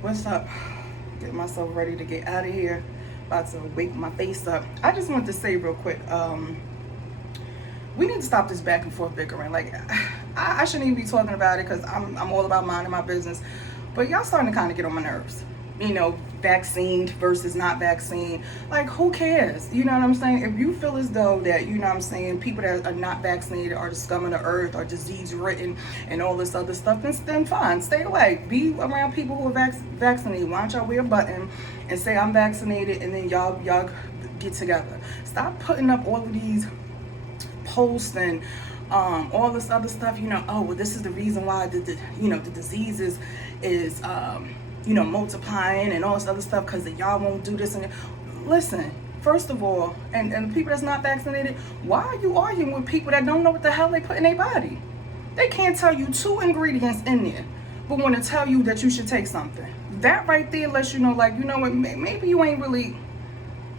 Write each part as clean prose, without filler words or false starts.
What's up? Get myself ready to get out of here. About to wake my face up. I just want to say real quick, we need to stop this back and forth bickering. Like, I shouldn't even be talking about it because I'm all about minding my business. But y'all starting to kind of get on my nerves. Vaccine versus not vaccine. Like, who cares? You know what I'm saying? If you feel as though that, people that are not vaccinated are the scum of the earth or disease ridden and all this other stuff, then fine. Stay away. Be around people who are vaccinated. Why don't y'all wear a button and say I'm vaccinated and then y'all get together. Stop putting up all of these posts and all this other stuff. Oh, well, this is the reason why the disease is multiplying and all this other stuff because y'all won't do this. And listen, first of all, and the people that's not vaccinated, why are you arguing with people that don't know what the hell they put in their body? They can't tell you 2 ingredients in there, but want to tell you that you should take something. That right there lets you know, like, you know what, maybe you ain't really,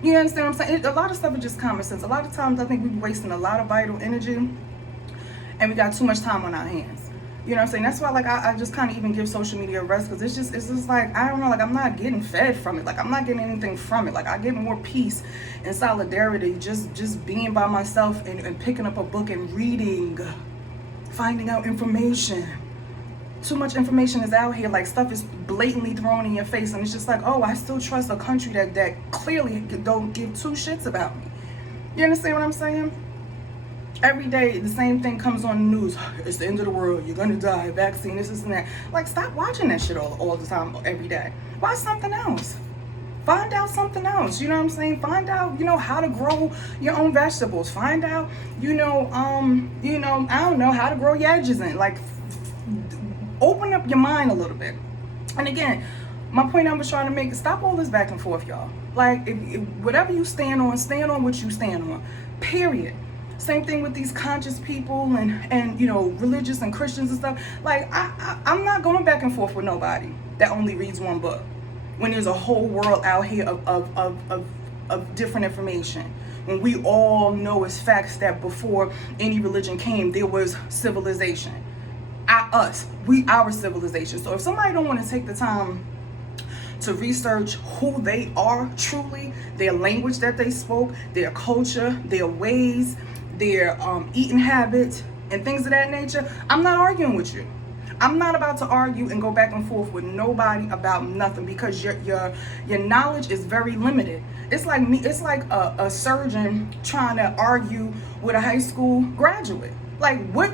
you understand what I'm saying? A lot of stuff is just common sense. A lot of times I think we're wasting a lot of vital energy and we got too much time on our hands. You know what I'm saying? That's why, like, I just kind of even give social media a rest because it's just like, I don't know, like, I'm not getting fed from it. Like, I'm not getting anything from it. Like, I get more peace and solidarity just being by myself and picking up a book and reading, finding out information. Too much information is out here. Like, stuff is blatantly thrown in your face, and it's just like, oh, I still trust a country that clearly don't give 2 shits about me. You understand what I'm saying? Every day, the same thing comes on the news. It's the end of the world. You're gonna die. Vaccine, this and that. Like, stop watching that shit all the time, every day. Watch something else. Find out something else. You know what I'm saying? Find out, how to grow your own vegetables. Find out, I don't know, how to grow your edges in. Like, open up your mind a little bit. And again, my point I was trying to make is stop all this back and forth, y'all. Like, if whatever you stand on what you stand on. Period. Same thing with these conscious people and religious and Christians and stuff. Like, I'm not going back and forth with nobody that only reads one book when there's a whole world out here of different information. When we all know as facts that before any religion came, there was civilization. Our civilization. So if somebody don't want to take the time to research who they are truly, their language that they spoke, their culture, their ways, their eating habits, and things of that nature, I'm not arguing with you. I'm not about to argue and go back and forth with nobody about nothing because your knowledge is very limited. It's like me. It's like a surgeon trying to argue with a high school graduate. Like, what?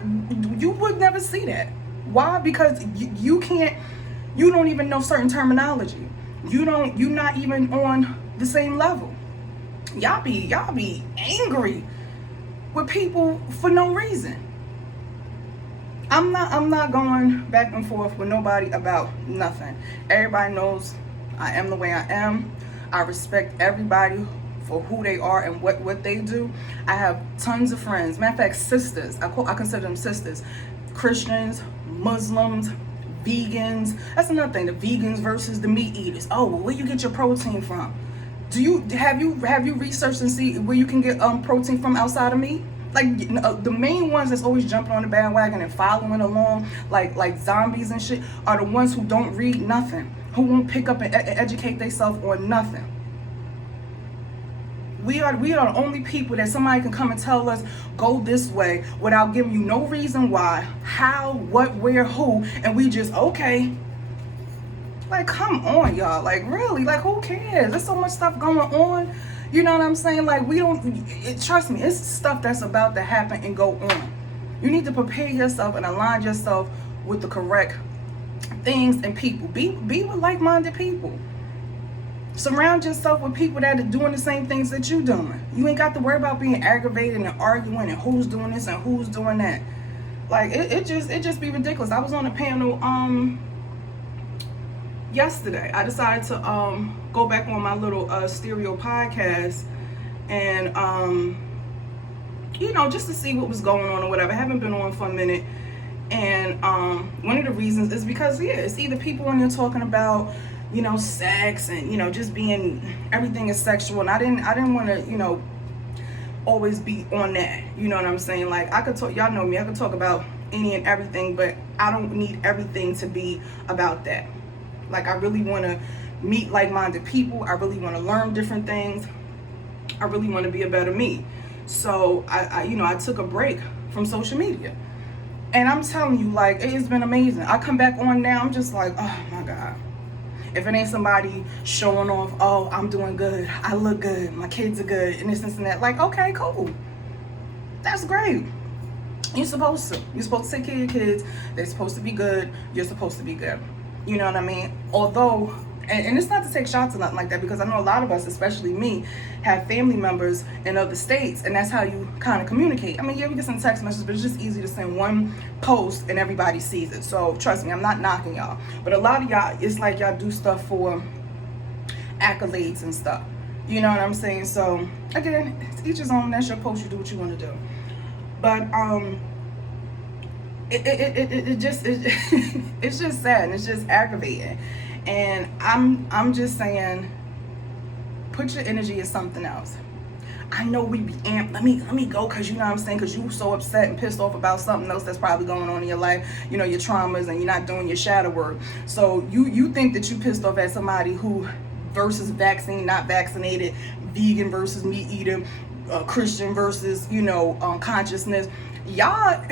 You would never see that. Why? Because you can't. You don't even know certain terminology. You're not even on the same level. Y'all be angry with people for no reason. I'm not going back and forth with nobody about nothing. Everybody knows I am the way I am. I respect everybody for who they are and what they do. I have tons of friends. Matter of fact, sisters. I consider them sisters. Christians, Muslims, vegans. That's another thing. The vegans versus the meat eaters. Oh, well, where you get your protein from? Have you researched and see where you can get protein from outside of meat? Like, the main ones that's always jumping on the bandwagon and following along like zombies and shit are the ones who don't read nothing, who won't pick up and educate themselves on nothing. We are the only people that somebody can come and tell us go this way without giving you no reason why, how, what, where, who, and we just okay. Like, come on, y'all. Like, really? Like, who cares? There's so much stuff going on. You know what I'm saying? Like, trust me, it's stuff that's about to happen and go on. You need to prepare yourself and align yourself with the correct things and people. Be with like-minded people. Surround yourself with people that are doing the same things that you're doing. You ain't got to worry about being aggravated and arguing and who's doing this and who's doing that. Like, it just be ridiculous. I was on a panel yesterday. I decided to go back on my little stereo podcast and just to see what was going on or whatever. I haven't been on for a minute, and one of the reasons is because it's either people when they're talking about sex and just being everything is sexual, and I didn't want to always be on that. You know what I'm saying? Like, I could talk, y'all know me, I could talk about any and everything, but I don't need everything to be about that. Like, I really want to meet like-minded people. I really want to learn different things. I really want to be a better me. So I took a break from social media. And I'm telling you, like, it's been amazing. I come back on now, I'm just like, oh my God. If it ain't somebody showing off, oh, I'm doing good, I look good, my kids are good, and this and that, like, okay, cool. That's great. You're supposed to. You're supposed to take care of your kids. They're supposed to be good. You're supposed to be good. You know what I mean? Although, and it's not to take shots or nothing like that, because I know a lot of us, especially me, have family members in other states, and that's how you kind of communicate. I mean, yeah, we get some text messages, but it's just easy to send one post and everybody sees it. So trust me, I'm not knocking y'all. But a lot of y'all, it's like y'all do stuff for accolades and stuff. You know what I'm saying? So again, it's each his own. That's your post. You do what you want to do. But it's just sad and it's just aggravating. And I'm just saying, put your energy in something else. I know we be amped. Let me go, because you know what I'm saying, because you so upset and pissed off about something else that's probably going on in your life, you know, your traumas, and you're not doing your shadow work. So you think that you pissed off at somebody who versus vaccine, not vaccinated, vegan versus meat eater, Christian versus, consciousness. Y'all,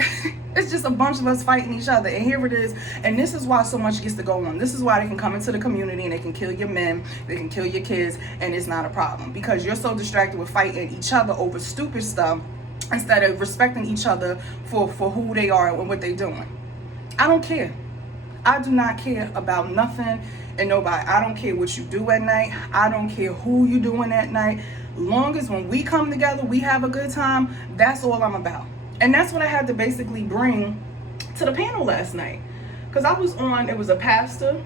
it's just a bunch of us fighting each other, and here it is. And this is why so much gets to go on. This is why they can come into the community and they can kill your men, they can kill your kids, and it's not a problem, because you're so distracted with fighting each other over stupid stuff instead of respecting each other for who they are and what they're doing. I don't care. I do not care about nothing and nobody. I don't care what you do at night. I don't care who you doing at night. Long as when we come together, we have a good time, that's all I'm about. And that's what I had to basically bring to the panel last night. Because I was on, it was a pastor.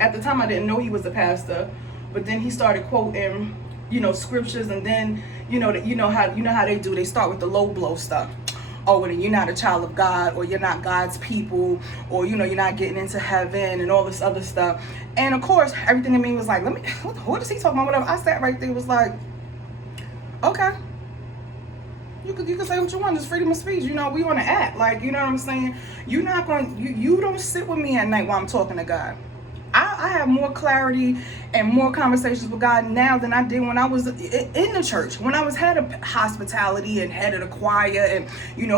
At the time, I didn't know he was a pastor. But then he started quoting, scriptures. And then, you know how they do. They start with the low blow stuff. Oh, and you're not a child of God, or you're not God's people, or, you're not getting into heaven and all this other stuff. And of course, everything in me was like, what is he talking about? Whatever. I sat right there, was like, okay. You can say what you want. It's freedom of speech. We want to act. Like, you know what I'm saying? You're not going to, you don't sit with me at night while I'm talking to God. I have more clarity and more conversations with God now than I did when I was in the church. When I was head of hospitality and head of the choir and,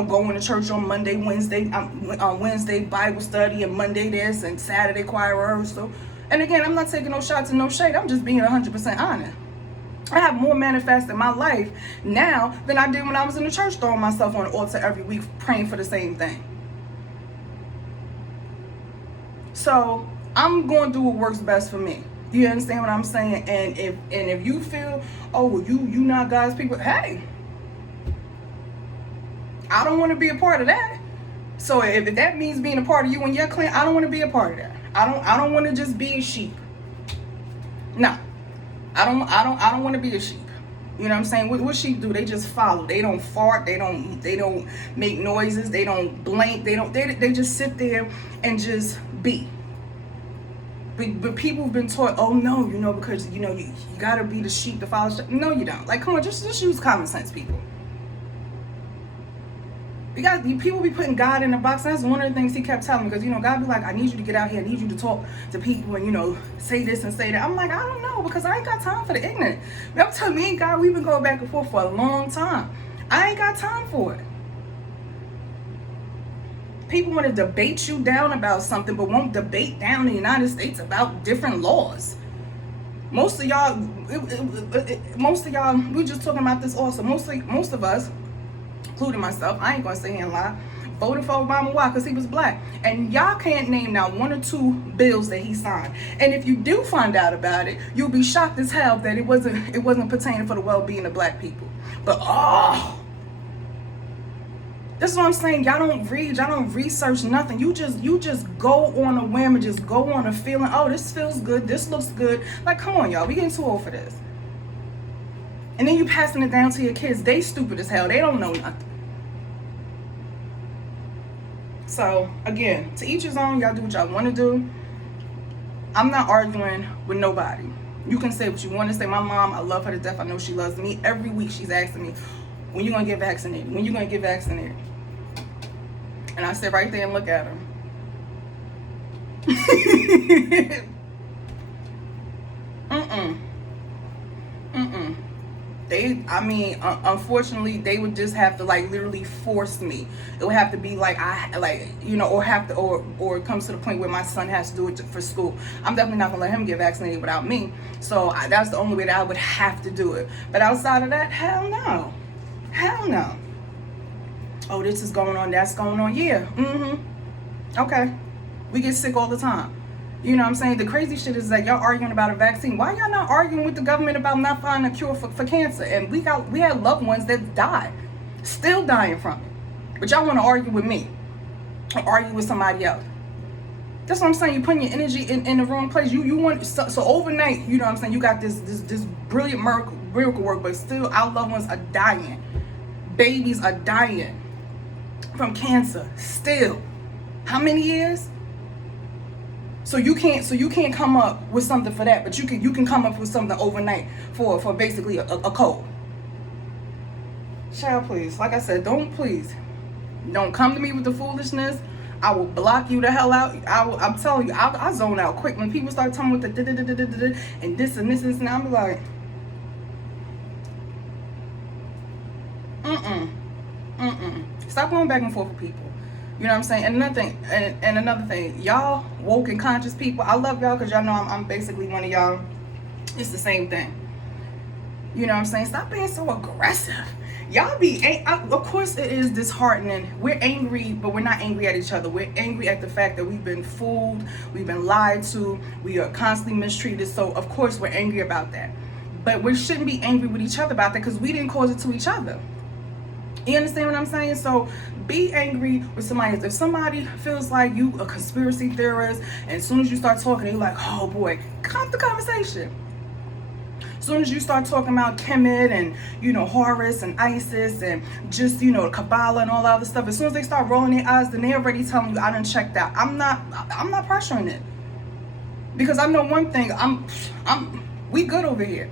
going to church on Monday, Wednesday Bible study, and Monday this and Saturday choir rehearsal. And again, I'm not taking no shots and no shade. I'm just being 100% honest. I have more manifest in my life now than I did when I was in the church, throwing myself on the altar every week praying for the same thing. So I'm going to do what works best for me. You understand what I'm saying? And if you feel, oh, well, you not God's people, hey, I don't want to be a part of that. So if that means being a part of you and your clan, I don't want to be a part of that. I don't want to just be a sheep. No. I don't want to be a sheep. You know what I'm saying? What sheep do? They just follow. They don't fart. They don't make noises. They don't blink. They just sit there and just be. But people have been taught, oh no, because you gotta be the sheep to follow. No, you don't. Like, come on, just use common sense, people. People be putting God in a box. That's one of the things he kept telling me, because God be like, I need you to get out here, I need you to talk to people and say this and say that. I'm like, I don't know, because I ain't got time for the ignorant. I'm telling me and God, we've been going back and forth for a long time. I ain't got time for it. People want to debate you down about something, but won't debate down in the United States about different laws. Most of y'all, we were just talking about this also. Most of us, including myself, I ain't gonna sit here and lie, voted for Obama. Why? Because he was black. And y'all can't name now one or two bills that he signed. And if you do find out about it, you'll be shocked as hell that it wasn't pertaining for the well-being of black people. But this is what I'm saying. Y'all don't read, y'all don't research nothing. You just go on a whim and just go on a feeling. Oh, this feels good, this looks good. Like, come on, y'all, we getting too old for this. And then you passing it down to your kids. They stupid as hell. They don't know nothing. So, again, to each his own. Y'all do what y'all want to do. I'm not arguing with nobody. You can say what you want to say. My mom, I love her to death. I know she loves me. Every week she's asking me, when you going to get vaccinated? When you going to get vaccinated? And I sit right there and look at her. I mean, unfortunately, they would just have to like literally force me. It would have to be like or have to, or it comes to the point where my son has to do it for school. I'm definitely not gonna let him get vaccinated without me. So that's the only way that I would have to do it. But outside of that, hell no, hell no. Oh, this is going on, that's going on. Yeah, okay. We get sick all the time. You know what I'm saying? The crazy shit is that y'all arguing about a vaccine. Why y'all not arguing with the government about not finding a cure for cancer? And we had loved ones that died, still dying from it. But y'all want to argue with me or argue with somebody else. That's what I'm saying. You're putting your energy in the wrong place. You want so overnight. You know what I'm saying? You got this brilliant miracle work, but still our loved ones are dying. Babies are dying from cancer. Still, how many years? So you can't come up with something for that, but you can come up with something overnight for basically a cold. Child, please, like I said, don't come to me with the foolishness. I will block you the hell out. I'm telling you, I zone out quick when people start talking with the and this and this and I'm like, stop going back and forth with people. You know what I'm saying? And another thing, y'all woke and conscious people, I love y'all because y'all know I'm basically one of y'all. It's the same thing. You know what I'm saying? Stop being so aggressive. Y'all of course it is disheartening. We're angry, but we're not angry at each other. We're angry at the fact that we've been fooled, we've been lied to, we are constantly mistreated. So of course we're angry about that. But we shouldn't be angry with each other about that because we didn't cause it to each other. You understand what I'm saying? So be angry with somebody else. If somebody feels like you a conspiracy theorist, and as soon as you start talking, you're like, oh boy, cut the conversation. As soon as you start talking about Kemet and, Horus and Isis and just, Kabbalah and all that other stuff, as soon as they start rolling their eyes, then they're already telling you, I done checked out. I'm not pressuring it. Because I know one thing, we good over here.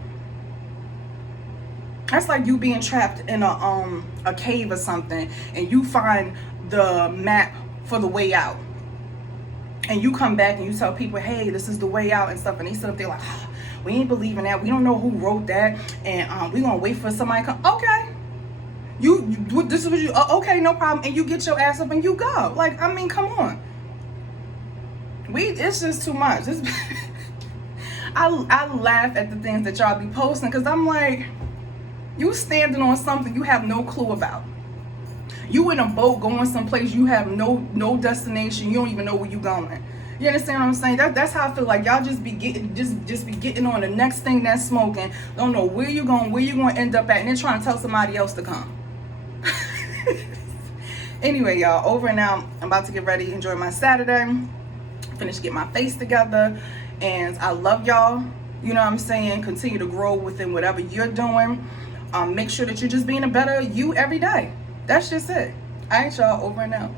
That's like you being trapped in a cave or something, and you find the map for the way out. And you come back and you tell people, hey, this is the way out and stuff. And they sit up there like, oh, we ain't believing that. We don't know who wrote that. And we gonna wait for somebody to come. Okay. This is what you, okay, no problem. And you get your ass up and you go. Like, I mean, come on. It's just too much. I laugh at the things that y'all be posting because I'm like, you standing on something you have no clue about. You in a boat going someplace you have no destination. You don't even know where you going. You understand what I'm saying? That's how I feel like y'all just be getting on the next thing that's smoking. Don't know where you're going to end up at, and then trying to tell somebody else to come. Anyway, y'all, over and out. I'm about to get ready, enjoy my Saturday, finish get my face together, and I love y'all. You know what I'm saying? Continue to grow within whatever you're doing. Make sure that you're just being a better you every day. That's just it. All right, y'all, over and out.